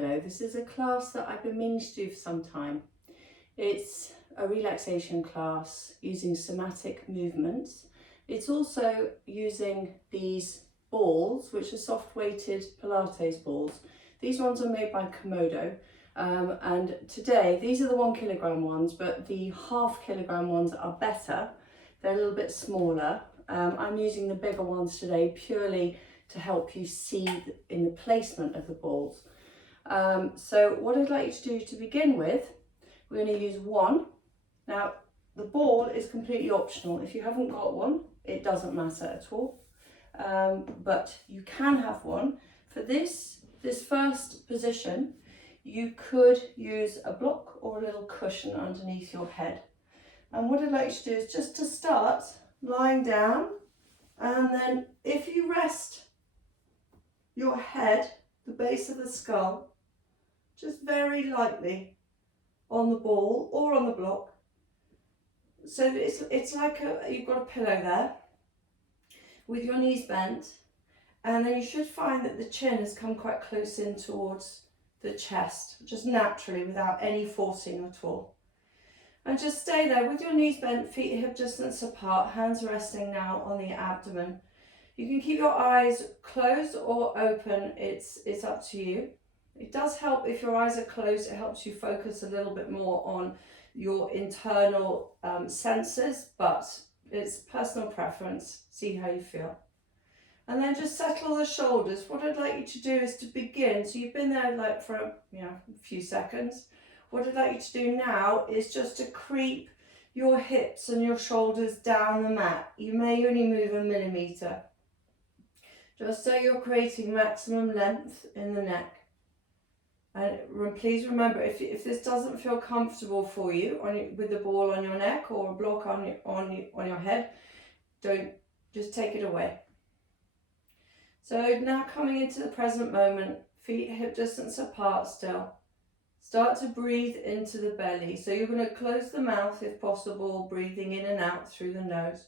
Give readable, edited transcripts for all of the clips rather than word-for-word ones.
Hello, this is a class that I've been meaning to do for some time. It's a relaxation class using somatic movements. It's also using these balls, which are soft weighted Pilates balls. These ones are made by Komodo. And today, these are the 1 kilogram ones, but the ½ kilogram ones are better. They're a little bit smaller. I'm using the bigger ones today purely to help you see in the placement of the balls. So what I'd like you to do to begin with, we're going to use one. Now the ball is completely optional. If you haven't got one, it doesn't matter at all. But you can have one. For this first position, you could use a block or a little cushion underneath your head. And what I'd like you to do is just to start lying down, and then if you rest your head, the base of the skull, just very lightly on the ball or on the block. So it's like you've got a pillow there with your knees bent, and then you should find that the chin has come quite close in towards the chest, just naturally without any forcing at all. And just stay there with your knees bent, feet hip distance apart, hands resting now on the abdomen. You can keep your eyes closed or open, it's up to you. It does help if your eyes are closed, it helps you focus a little bit more on your internal senses, but it's personal preference, see how you feel. And then just settle the shoulders. What I'd like you to do is to begin, so you've been there like for a few seconds. What I'd like you to do now is just to creep your hips and your shoulders down the mat. You may only move a millimetre, just so you're creating maximum length in the neck. And please remember, if this doesn't feel comfortable for you with the ball on your neck or a block on your head, just take it away. So now coming into the present moment, feet hip distance apart still. Start to breathe into the belly. So you're going to close the mouth if possible, breathing in and out through the nose.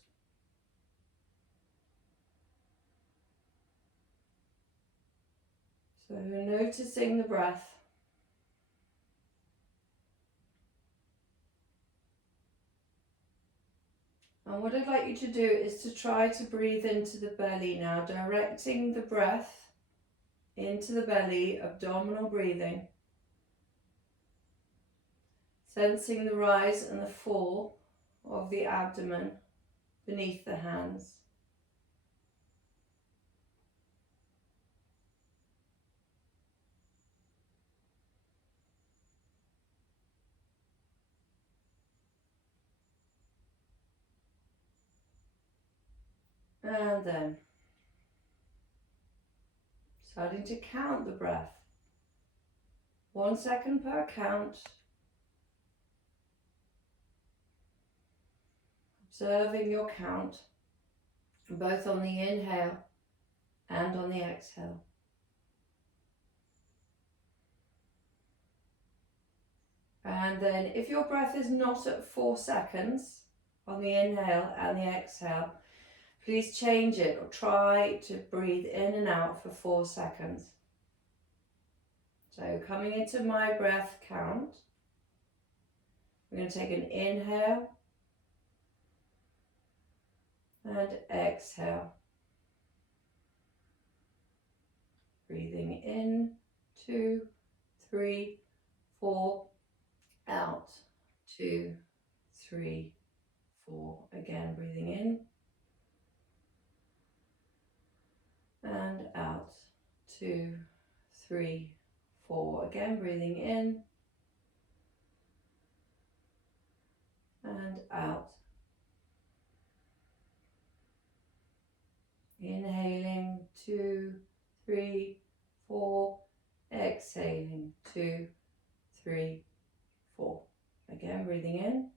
So noticing the breath. And what I'd like you to do is to try to breathe into the belly now, directing the breath into the belly, abdominal breathing. Sensing the rise and the fall of the abdomen beneath the hands. And then starting to count the breath. 1 second per count. Observing your count, both on the inhale and on the exhale. And then if your breath is not at 4 seconds on the inhale and the exhale, please change it or try to breathe in and out for 4 seconds. So coming into my breath count, we're going to take an inhale and exhale. Breathing in, 2, 3, 4, out, 2, 3, 4. Again, breathing in and out, 2, 3, 4. Again, breathing in and out. Inhaling, 2, 3, 4. Exhaling, 2, 3, 4. Again, breathing in,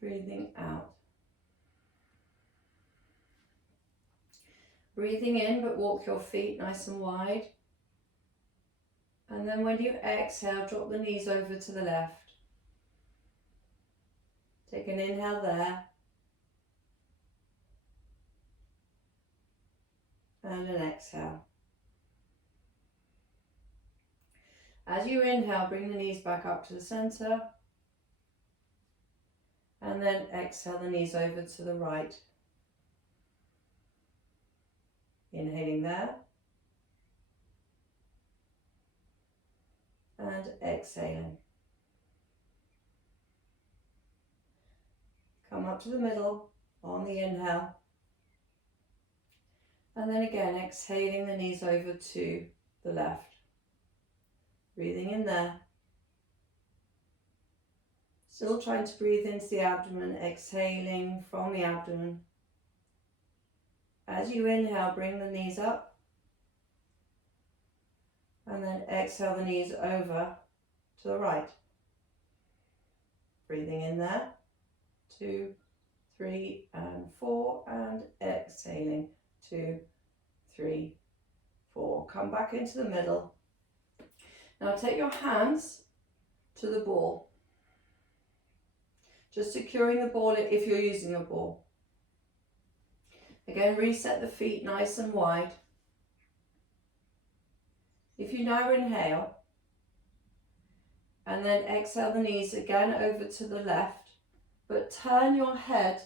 breathing out. Breathing in, but walk your feet nice and wide. And then when you exhale, drop the knees over to the left. Take an inhale there. And an exhale. As you inhale, bring the knees back up to the center. And then exhale the knees over to the right. Inhaling there. And exhaling. Come up to the middle on the inhale. And then again, exhaling the knees over to the left. Breathing in there. Still trying to breathe into the abdomen, exhaling from the abdomen. As you inhale, bring the knees up. And then exhale the knees over to the right. Breathing in there. 2, 3, and 4. And exhaling. 2, 3, 4. Come back into the middle. Now take your hands to the ball. Just securing the ball if you're using a ball. Again, reset the feet nice and wide. If you now inhale, and then exhale the knees again over to the left, but turn your head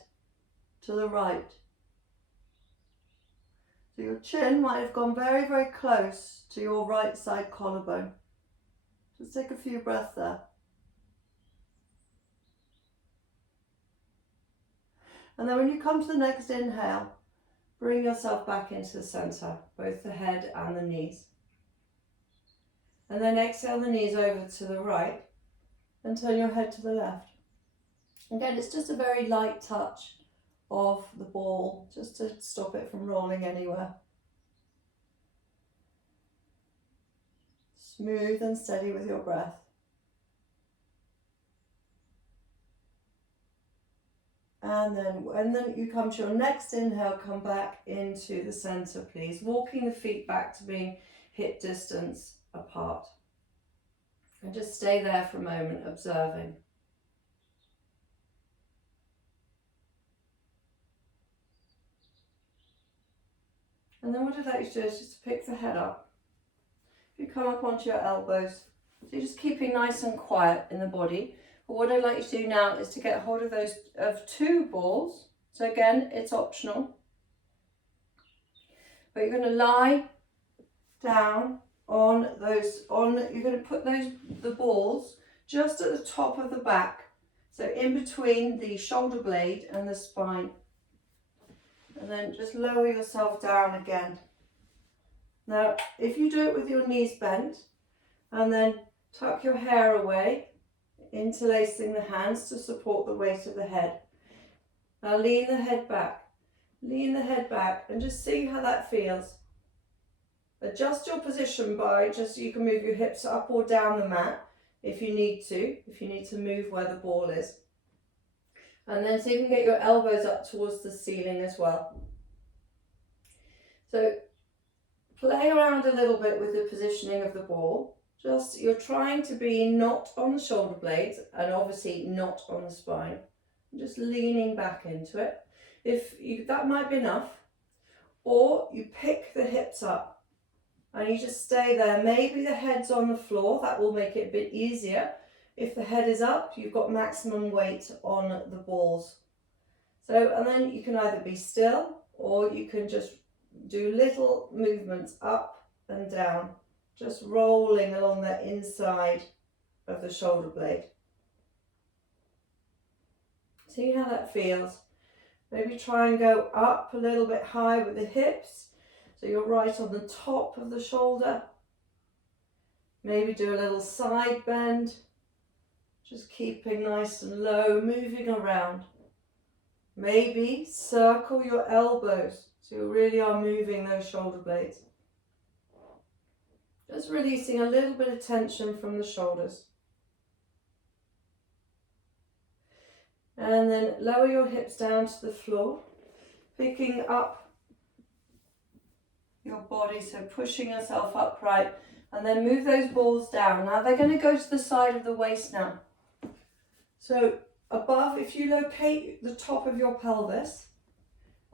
to the right. So your chin might have gone very, very close to your right side collarbone. Just take a few breaths there. And then when you come to the next inhale, bring yourself back into the center, both the head and the knees. And then exhale the knees over to the right and turn your head to the left. Again, it's just a very light touch of the ball, just to stop it from rolling anywhere. Smooth and steady with your breath. And then when you come to your next inhale, come back into the center, please. Walking the feet back to being hip distance apart. And just stay there for a moment, observing. And then what I'd like you to do is just to pick the head up. You come up onto your elbows. So you're just keeping nice and quiet in the body. But what I'd like you to do now is to get hold of those 2 balls. So again, it's optional. But you're going to lie down on those, you're going to put the balls just at the top of the back. So in between the shoulder blade and the spine. And then just lower yourself down again. Now, if you do it with your knees bent, and then tuck your hair away, interlacing the hands to support the weight of the head. Now lean the head back, and just see how that feels. Adjust your position by you can move your hips up or down the mat if you need to move where the ball is. And then so you can get your elbows up towards the ceiling as well. So play around a little bit with the positioning of the ball. You're trying to be not on the shoulder blades and obviously not on the spine. Just leaning back into it. That might be enough. Or you pick the hips up and you just stay there. Maybe the head's on the floor. That will make it a bit easier. If the head is up, you've got maximum weight on the balls. And then you can either be still or you can just do little movements up and down. Just rolling along the inside of the shoulder blade. See how that feels. Maybe try and go up a little bit high with the hips. So you're right on the top of the shoulder. Maybe do a little side bend. Just keeping nice and low, moving around. Maybe circle your elbows. So you really are moving those shoulder blades. Just releasing a little bit of tension from the shoulders. And then lower your hips down to the floor, picking up your body, so pushing yourself upright, and then move those balls down. Now they're going to go to the side of the waist now. So above, if you locate the top of your pelvis,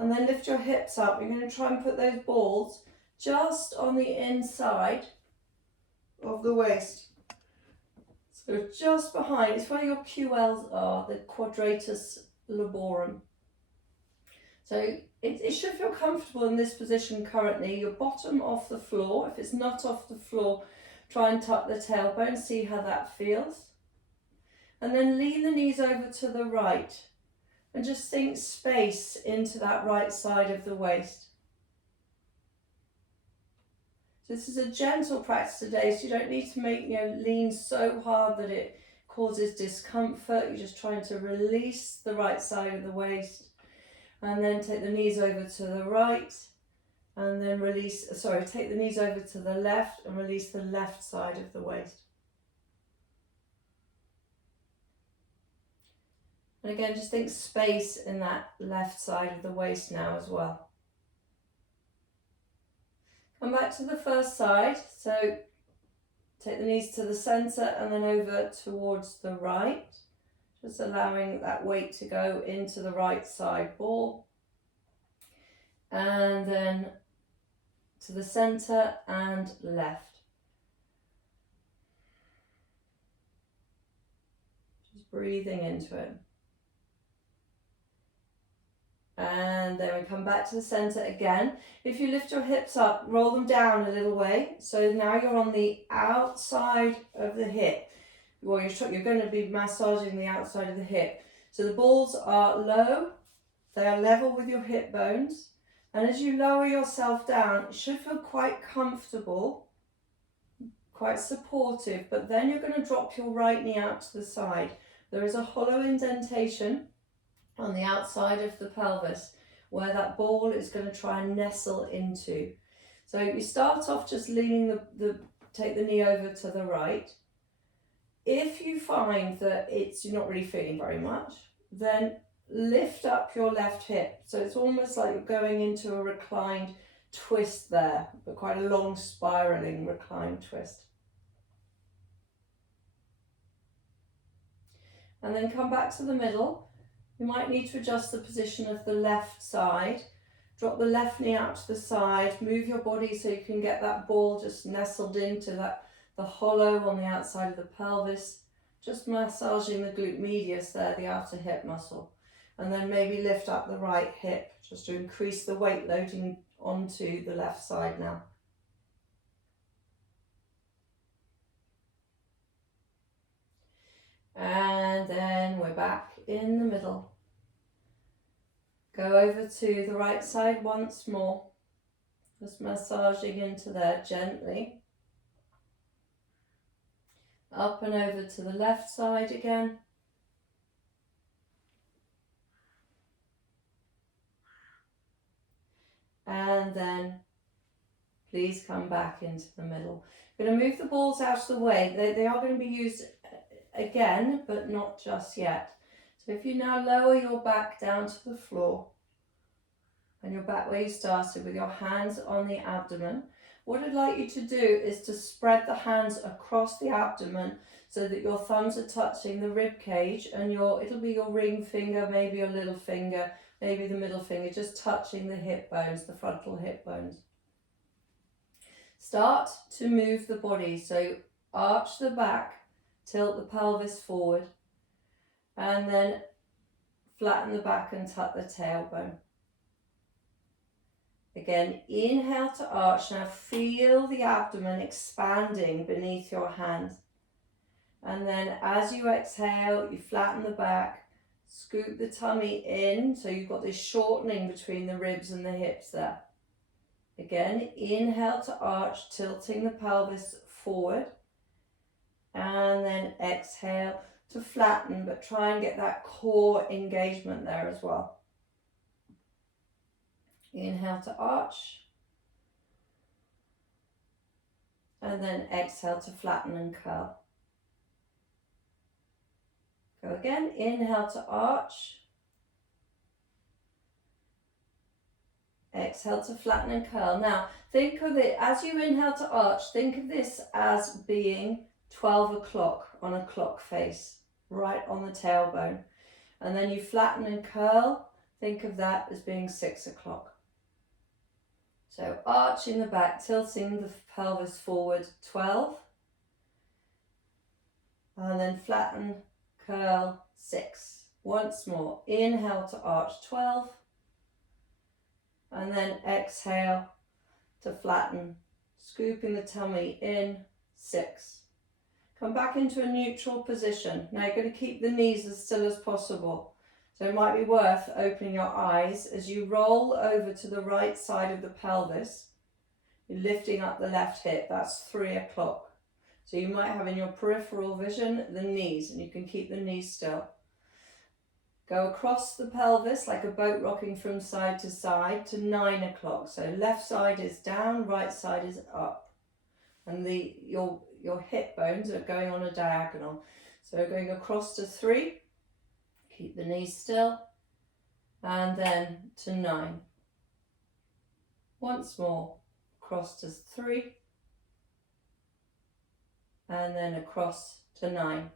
and then lift your hips up, you're going to try and put those balls just on the inside of the waist. So just behind, it's where your QLs are, the quadratus lumborum. So it should feel comfortable in this position currently. Your bottom off the floor. If it's not off the floor, try and tuck the tailbone, see how that feels. And then lean the knees over to the right and just think space into that right side of the waist. So this is a gentle practice today, so you don't need to make, lean so hard that it causes discomfort. You're just trying to release the right side of the waist. And then take the knees over to the right and then take the knees over to the left and release the left side of the waist. And again, just think space in that left side of the waist now as well. Come back to the first side. So take the knees to the center and then over towards the right. Just allowing that weight to go into the right side ball. And then to the center and left. Just breathing into it. And then we come back to the center again. If you lift your hips up, roll them down a little way. So now you're on the outside of the hip. Well, you're going to be massaging the outside of the hip. So the balls are low, they are level with your hip bones. And as you lower yourself down, it should feel quite comfortable, quite supportive, but then you're going to drop your right knee out to the side. There is a hollow indentation on the outside of the pelvis where that ball is going to try and nestle into. So you start off just leaning take the knee over to the right. If you find that you're not really feeling very much, then lift up your left hip. So it's almost like you're going into a reclined twist there, but quite a long spiraling reclined twist. And then come back to the middle. You might need to adjust the position of the left side. Drop the left knee out to the side, move your body so you can get that ball just nestled into the hollow on the outside of the pelvis, just massaging the glute medius there, the outer hip muscle. And then maybe lift up the right hip just to increase the weight loading onto the left side now. And then we're back in the middle. Go over to the right side once more, just massaging into there gently. Up and over to the left side again. And then please come back into the middle. I'm going to move the balls out of the way. They are going to be used again, but not just yet. So if you now lower your back down to the floor and you're back where you started with your hands on the abdomen, what I'd like you to do is to spread the hands across the abdomen so that your thumbs are touching the rib cage and it'll be your ring finger, maybe your little finger, maybe the middle finger, just touching the hip bones, the frontal hip bones. Start to move the body, so arch the back, tilt the pelvis forward, and then flatten the back and tuck the tailbone. Again, inhale to arch. Now feel the abdomen expanding beneath your hands. And then as you exhale, you flatten the back, scoop the tummy in, so you've got this shortening between the ribs and the hips there. Again, inhale to arch, tilting the pelvis forward. And then exhale to flatten, but try and get that core engagement there as well. Inhale to arch. And then exhale to flatten and curl. Go again, inhale to arch. Exhale to flatten and curl. Now, think of it, as you inhale to arch, think of this as being 12 o'clock on a clock face, right on the tailbone. And then you flatten and curl, think of that as being 6 o'clock. So arching the back, tilting the pelvis forward, 12. And then flatten, curl, 6. Once more, inhale to arch, 12. And then exhale to flatten, scooping the tummy in, 6. Come back into a neutral position. Now you're going to keep the knees as still as possible. So it might be worth opening your eyes as you roll over to the right side of the pelvis. You're lifting up the left hip, that's 3 o'clock. So you might have in your peripheral vision the knees, and you can keep the knees still. Go across the pelvis like a boat rocking from side to side to 9 o'clock. So left side is down, right side is up. And your hip bones are going on a diagonal. So going across to 3, keep the knees still, and then to 9. Once more, across to 3, and then across to 9.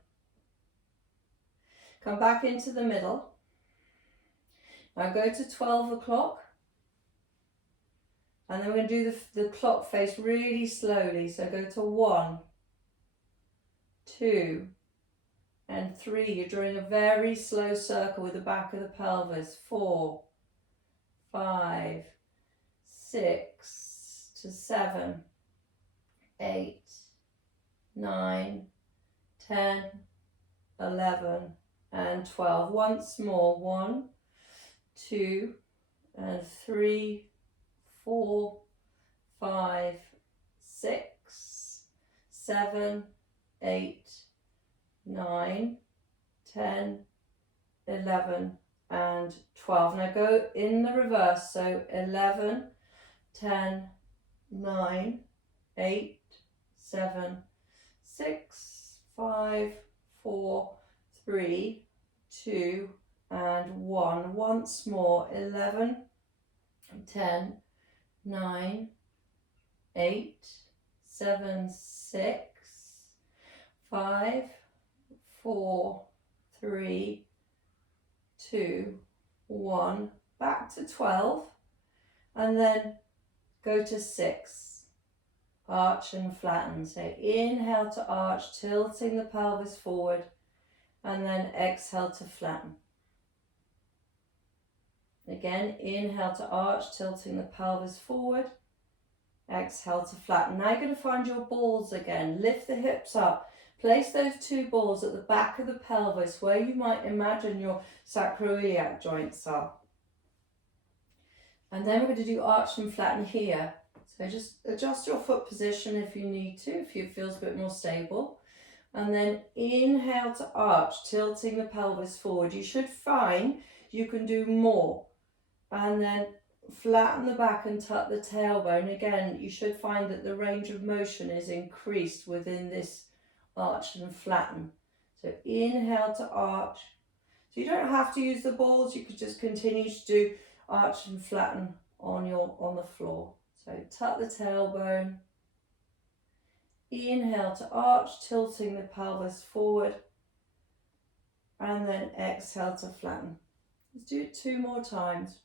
Come back into the middle. Now go to 12 o'clock. And then we're going to do the clock face really slowly. So go to 1, 2, and 3. You're drawing a very slow circle with the back of the pelvis. 4, 5, 6 to 7, 8, 9, 10, 11, and 12. Once more. 1, 2, and 3, 4, 5, 6, 7, 8, 9, 10, 11, and 12. Now go in the reverse. So 11, 10, 9, 8, 7, 6, 5, 4, 3, 2, and 1. Once more. 11, 10, 9, 8, 7, 6, 5, 4, 3, 2, 1. Back to 12, and then go to 6. Arch and flatten. So inhale to arch, tilting the pelvis forward, and then exhale to flatten. Again, inhale to arch, tilting the pelvis forward, exhale to flatten. Now you're going to find your balls again. Lift the hips up. Place those 2 balls at the back of the pelvis where you might imagine your sacroiliac joints are. And then we're going to do arch and flatten here. So just adjust your foot position if you need to, if it feels a bit more stable. And then inhale to arch, tilting the pelvis forward. You should find you can do more. And then flatten the back and tuck the tailbone. Again, you should find that the range of motion is increased within this arch and flatten. So inhale to arch. So you don't have to use the balls, you could just continue to do arch and flatten on the floor. So tuck the tailbone. Inhale to arch, tilting the pelvis forward. And then exhale to flatten. Let's do it 2 more times.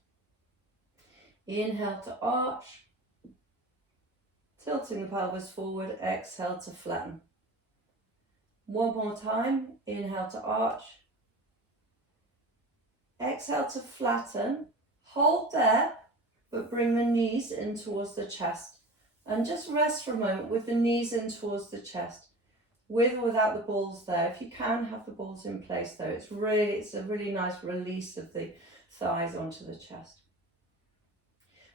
Inhale to arch, tilting the pelvis forward, exhale to flatten. 1 more time. Inhale to arch, exhale to flatten. Hold there, but bring the knees in towards the chest. And just rest for a moment with the knees in towards the chest, with or without the balls there. If you can have the balls in place though, it's a really nice release of the thighs onto the chest.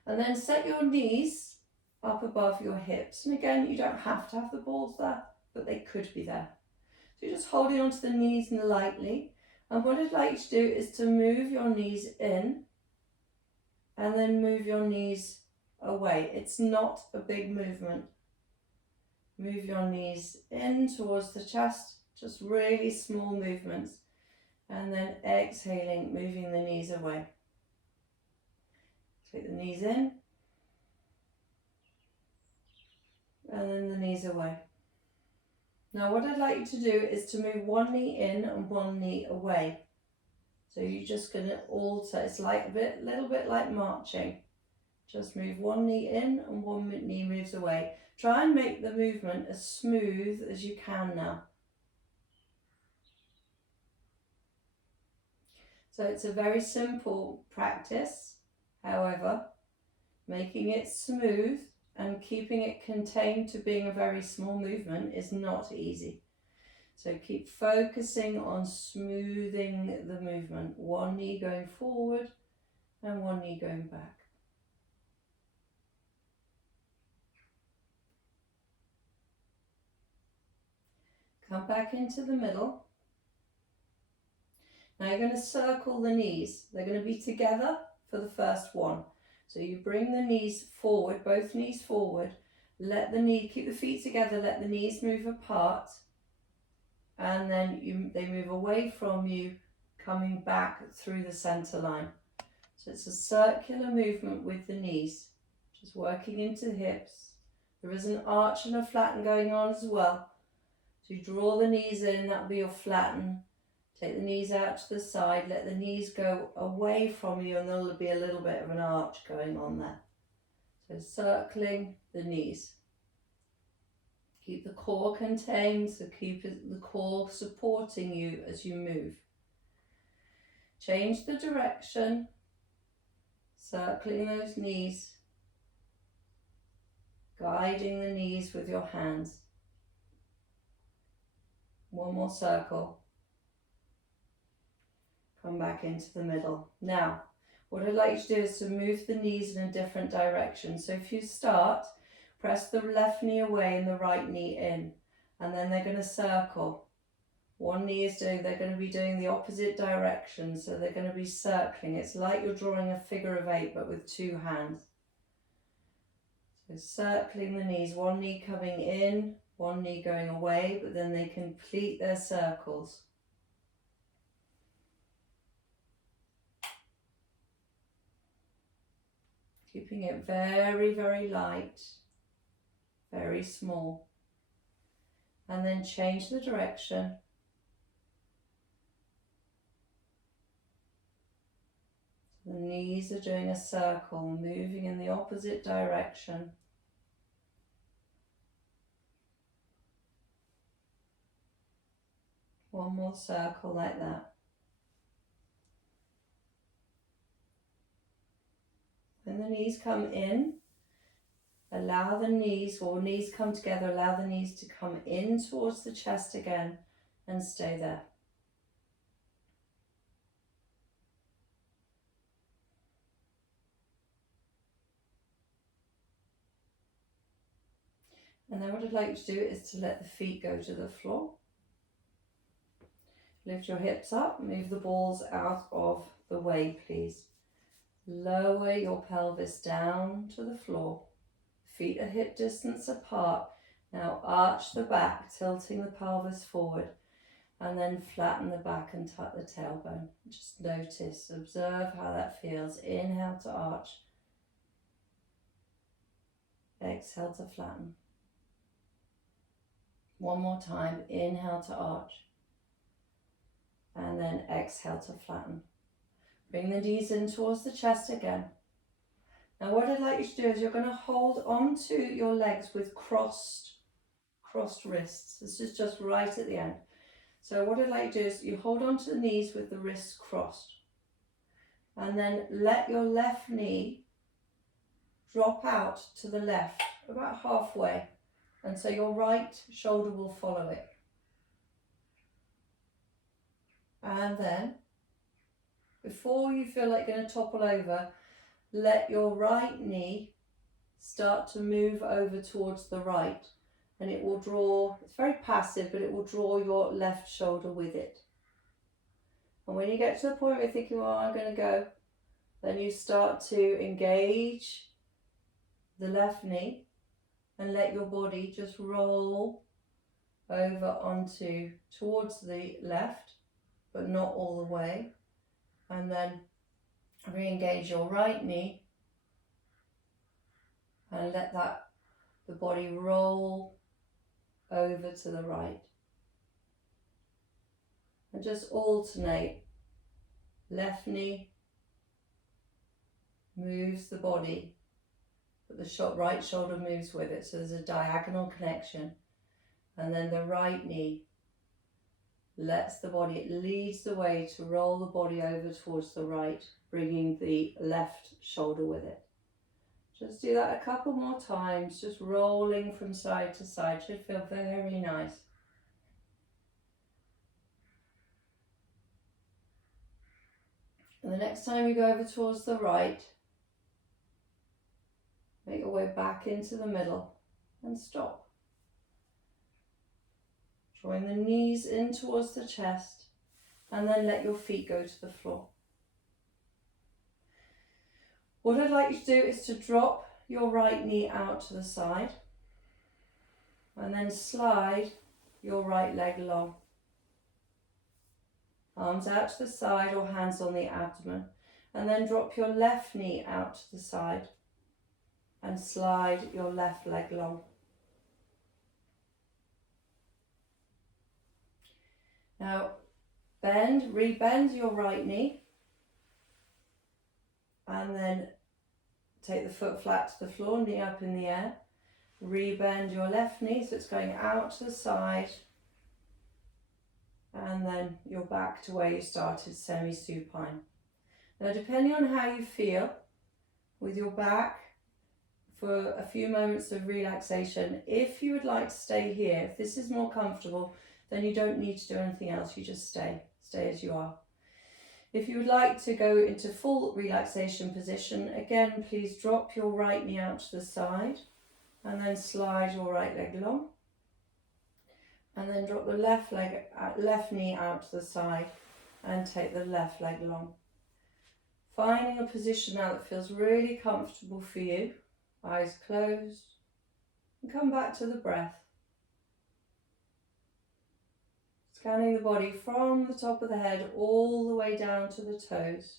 And then set your knees up above your hips. And again, you don't have to have the balls there, but they could be there. So you're just holding onto the knees lightly. And what I'd like you to do is to move your knees in and then move your knees away. It's not a big movement. Move your knees in towards the chest, just really small movements. And then exhaling, moving the knees away. Take the knees in, and then the knees away. Now what I'd like you to do is to move one knee in and one knee away. So you're just going to alter, it's like little bit like marching. Just move one knee in and one knee moves away. Try and make the movement as smooth as you can now. So it's a very simple practice. However, making it smooth and keeping it contained to being a very small movement is not easy. So keep focusing on smoothing the movement. One knee going forward and one knee going back. Come back into the middle. Now you're going to circle the knees. They're going to be together for the first one. So you bring the knees forward, both knees forward. Keep the feet together, let the knees move apart. And then they move away from you, coming back through the center line. So it's a circular movement with the knees, just working into the hips. There is an arch and a flatten going on as well. So you draw the knees in, that'll be your flatten. Take the knees out to the side, let the knees go away from you, and there'll be a little bit of an arch going on there. So circling the knees. Keep the core contained, so keep the core supporting you as you move. Change the direction, circling those knees, guiding the knees with your hands. One more circle. Come back into the middle. Now, what I'd like you to do is to move the knees in a different direction. So if you start, press the left knee away and the right knee in, and then they're going to circle. One knee is they're going to be doing the opposite direction, so they're going to be circling. It's like you're drawing a figure of 8, but with 2 hands. So circling the knees, one knee coming in, one knee going away, but then they complete their circles. Keeping it very, very light, very small. And then change the direction. The knees are doing a circle, moving in the opposite direction. One more circle like that. When the knees come in, allow the knees, or knees come together, allow the knees to come in towards the chest again and stay there. And then what I'd like you to do is to let the feet go to the floor. Lift your hips up, move the balls out of the way, please. Lower your pelvis down to the floor. Feet are hip distance apart. Now arch the back, tilting the pelvis forward, and then flatten the back and tuck the tailbone. Just notice, observe how that feels. Inhale to arch. Exhale to flatten. One more time, inhale to arch. And then exhale to flatten. Bring the knees in towards the chest again. Now what I'd like you to do is you're going to hold onto your legs with crossed wrists. This is just right at the end. So what I'd like you to do is you hold onto the knees with the wrists crossed. And then let your left knee drop out to the left, about halfway. And so your right shoulder will follow it. And then, before you feel like you're going to topple over, let your right knee start to move over towards the right. And it will draw, it's very passive, but it will draw your left shoulder with it. And when you get to the point where you're thinking, well, I'm going to go, then you start to engage the left knee and let your body just roll over towards the left, but not all the way. And then re-engage your right knee and let the body roll over to the right. And just alternate. Left knee moves the body, but the right shoulder moves with it. So there's a diagonal connection. And then the right knee lets the body, it leads the way to roll the body over towards the right, bringing the left shoulder with it. Just do that a couple more times, just rolling from side to side. Should feel very nice. And the next time you go over towards the right, make your way back into the middle and stop. Drawing the knees in towards the chest, and then let your feet go to the floor. What I'd like you to do is to drop your right knee out to the side, and then slide your right leg long. Arms out to the side or hands on the abdomen, and then drop your left knee out to the side and slide your left leg long. Now rebend your right knee, and then take the foot flat to the floor, knee up in the air. Rebend your left knee so it's going out to the side, and then you're back to where you started, semi-supine. Now, depending on how you feel with your back, for a few moments of relaxation, if you would like to stay here, if this is more comfortable, then you don't need to do anything else, you just stay as you are. If you would like to go into full relaxation position, again, please drop your right knee out to the side, and then slide your right leg long. And then drop the left knee out to the side and take the left leg long. Finding a position now that feels really comfortable for you, eyes closed, and come back to the breath. Scanning the body from the top of the head all the way down to the toes.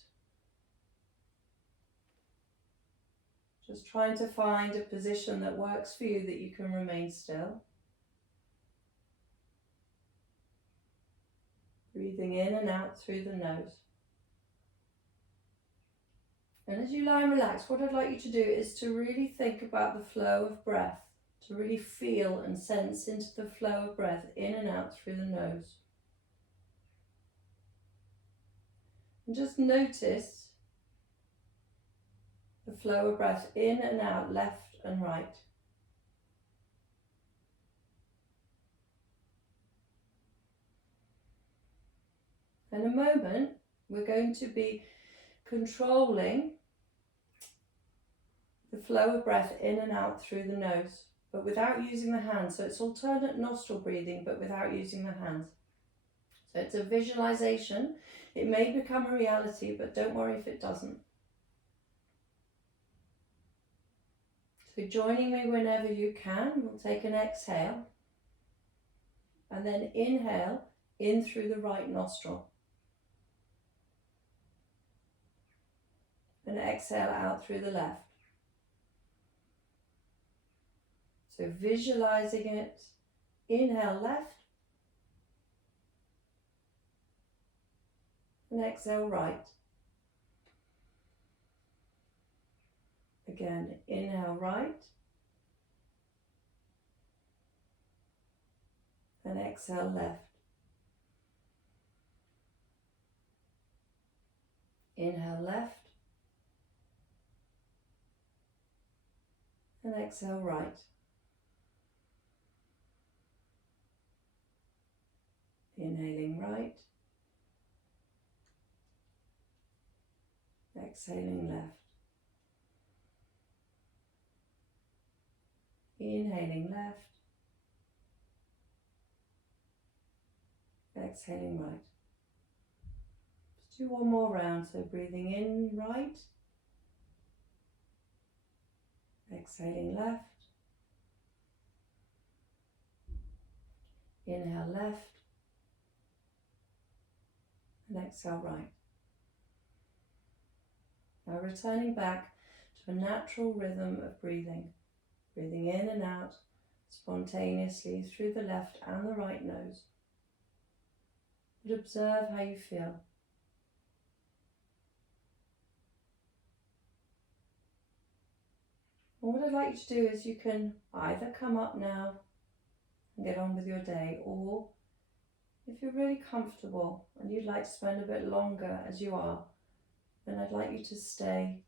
Just trying to find a position that works for you, that you can remain still. Breathing in and out through the nose. And as you lie and relax, what I'd like you to do is to really think about the flow of breath, to really feel and sense into the flow of breath in and out through the nose. And just notice the flow of breath in and out, left and right. In a moment, we're going to be controlling the flow of breath in and out through the nose, but without using the hands. So it's alternate nostril breathing, but without using the hands. So it's a visualization. It may become a reality, but don't worry if it doesn't. So joining me whenever you can, we'll take an exhale, and then inhale in through the right nostril. And exhale out through the left. So visualizing it, inhale left, and exhale right. Again, inhale right, and exhale left. Inhale left, and exhale right. Inhaling right, exhaling left. Inhaling left, exhaling right. Let's do one more round. So breathing in right, exhaling left, inhale left, and exhale right. Now returning back to a natural rhythm of breathing. Breathing in and out spontaneously through the left and the right nose. But observe how you feel. And what I'd like you to do is you can either come up now and get on with your day, or If you're really comfortable and you'd like to spend a bit longer as you are, then I'd like you to stay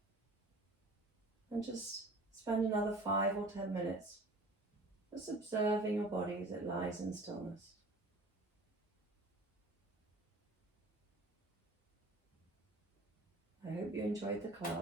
and just spend another 5 or 10 minutes just observing your body as it lies in stillness. I hope you enjoyed the class.